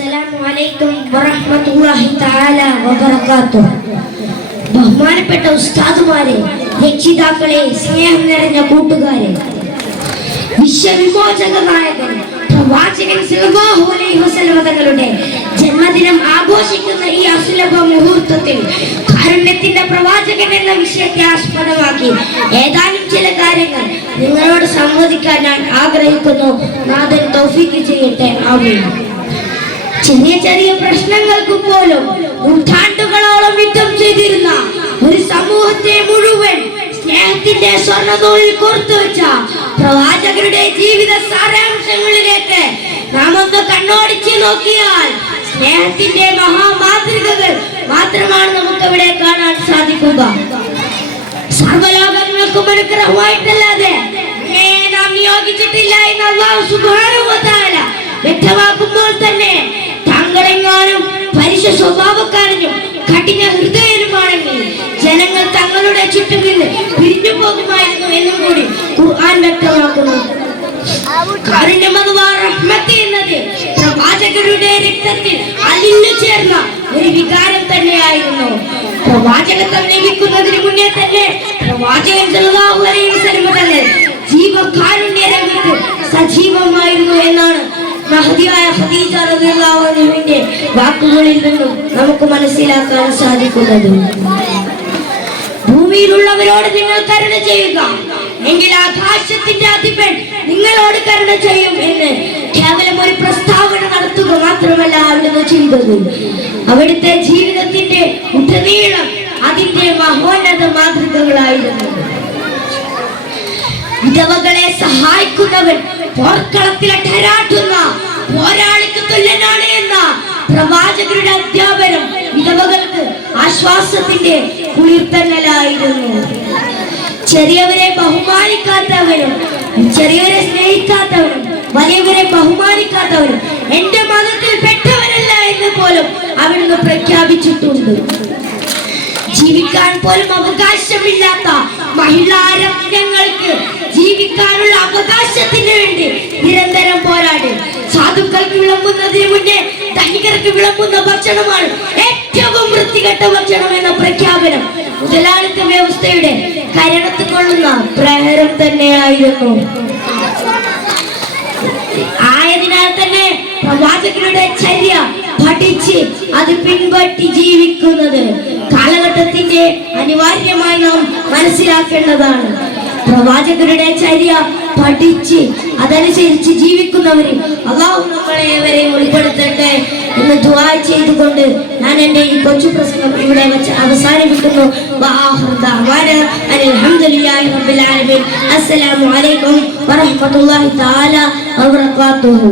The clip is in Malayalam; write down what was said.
അസ്സലാമു അലൈക്കും വറഹ്മത്തുള്ളാഹി തആല വബറകാതുഹു. ബഹുമാനപ്പെട്ട ഉസ്താദുമാരെ രക്ഷിതാക്കളെ സ്നേഹം നിറഞ്ഞ കൂട്ടുകാരെ വിശ്വവിമോചക നായകൻ പ്രവാചകൻ സല്ലല്ലാഹു അലൈഹി വസല്ലം തങ്ങളുടെ ജന്മദിനം ആഘോഷിക്കുന്ന ഈ അസുലഭ മുഹൂർത്തത്തിൽ കാരുണ്യത്തിന്റെ പ്രവാചകൻ എന്ന വിഷയത്തെ ആസ്പദമാക്കി ഏതാനും ചില കാര്യങ്ങൾ നിങ്ങളോട് സംവദിക്കാൻ ഞാൻ ആഗ്രഹിക്കുന്നു. നാഥൻ തൗഫീക്ക് ചെയ്യട്ടെ. ആമീൻ. ചെറിയ ചെറിയ പ്രശ്നങ്ങൾക്ക് പോലും നൂറ്റാണ്ടുകളോളം യുദ്ധം ചെയ്തിരുന്ന ഒരു സമൂഹത്തെ മുഴുവൻ സ്നേഹത്തിന്റെ സ്വർണതോളിൽ കോർത്തു വെച്ച പ്രവാചകരുടെ ജീവിത സാരാംശങ്ങളിലേക്ക് നാം ഒന്ന് കണ്ണോടിച്ച് നോക്കിയാൽ സ്നേഹത്തിന്റെ മഹാമാതൃകകൾ മാത്രമാണ് നമുക്ക് ഇവിടെ കാണാൻ സാധിക്കുക. സർവലോകങ്ങൾക്കും അനുഗ്രഹമായിട്ടല്ലാതെ നാം നിയോഗിച്ചിട്ടില്ല എന്ന് വ്യക്തമാക്കുമ്പോൾ തന്നെ താങ്കളെങ്ങാനും പരുഷ സ്വഭാവക്കാരനും കഠിന ഹൃദയനുമാണെങ്കിൽ ജനങ്ങൾ തങ്ങളുടെ ചുറ്റും നിന്ന് പിരിഞ്ഞു പോകുമായിരുന്നു എന്നും കൂടി ഖുർആൻ വ്യക്തമാക്കുന്നു. എന്നത് പ്രവാചകരുടെ രക്തത്തിൽ അലിഞ്ഞു ചേർന്ന ഒരു വികാരം തന്നെയായിരുന്നു. പ്രവാചകത്വം ലഭിക്കുന്നതിന് മുന്നേ തന്നെ പ്രവാചകൻ തങ്ങൾ ജീവകാരുണ്യ രംഗത്ത് സജീവമായിരുന്നു എന്നാണ് മഹതിയായ ഹദീജ റളിയല്ലാഹു അൻഹയുടെ വാക്കുകളിൽ നിന്നും നമുക്ക് മനസ്സിലാക്കാൻ സാധിക്കുന്നത്. ഭൂമിയിലുള്ളവരോട് നിങ്ങൾ കരുണ ചെയ്യുക. എങ്കിൽ ആകാശത്തിന്റെ അധിപൻ നിങ്ങളോട് കരുണ ചെയ്യും എന്ന് കേവലം ഒരു പ്രസ്താവന നടത്തുക മാത്രമല്ല അവിടുന്ന് ചെയ്തത് അവിടുത്തെ ജീവിതത്തിന്റെ ഉടനീളം അതിന്റെ മഹോന്നത മാതൃകകളായിരുന്നു. വിധവകളെ സഹായിക്കുന്നവൻ പോർക്കളത്തിലെ അഠരാട്ടുന്ന പോരാളിക്ക് തുല്യനാണ് എന്ന പ്രവാചകരുടെ അധ്യാപനം വിധവകൾക്ക് ആശ്വാസത്തിന്റെ കുളിർത്തന്നലായിരുന്നു ചെറിയവരെ ബഹുമാനിക്കാത്തവരും ചെറിയവരെ സ്നേഹിക്കാത്തവരും വലിയവരെ ബഹുമാനിക്കാത്തവരും എന്റെ മതത്തിൽ പെട്ടവരല്ല എന്ന് പോലും അവിടുന്ന് പ്രഖ്യാപിച്ചിട്ടുണ്ട്. ജീവിക്കാൻ പോലും അവകാശമില്ലാത്ത മഹിളാരംഗങ്ങൾക്ക് ജീവിക്കാനുള്ള അവകാശത്തിന് വേണ്ടി നിരന്തരം പോരാടി. സാധുക്കൾക്ക് വിളമ്പുന്നതിന് മുന്നേ ധനികർക്ക് വിളമ്പുന്ന ഭക്ഷണമാണ് ഏറ്റവും വൃത്തികെട്ട ഭക്ഷണം എന്ന പ്രഖ്യാപനം. മുതലാളിത്ത വ്യവസ്ഥയുടെ കരണത്ത് കൊള്ളുന്ന പ്രഹരം തന്നെയായിരുന്നു. ആയതിനാൽ തന്നെ പ്രവാചകരുടെ ചര്യ പഠിച്ച് അത് പിൻപറ്റി ജീവിക്കുന്നത് കാലഘട്ടത്തിന്റെ അനിവാര്യമായി നാം മനസ്സിലാക്കേണ്ടതാണ്. പ്രവാചകരുടെ ചര്യ പഠിച്ച് അതനുസരിച്ച് ജീവിക്കുന്നവരെ അള്ളാഹു നമ്മളെ അവരെ ഉൾപ്പെടുത്തട്ടെ എന്ന് ദുആ ചെയ്തുകൊണ്ട് ഞാൻ എന്റെ ഈ കൊച്ചു പ്രസംഗം ഇവിടെ വെച്ച് അവസാനിപ്പിക്കുന്നു. അസ്സലാമു അലൈക്കും വറഹ്മത്തുള്ളാഹി തആല വബറകാതുഹു.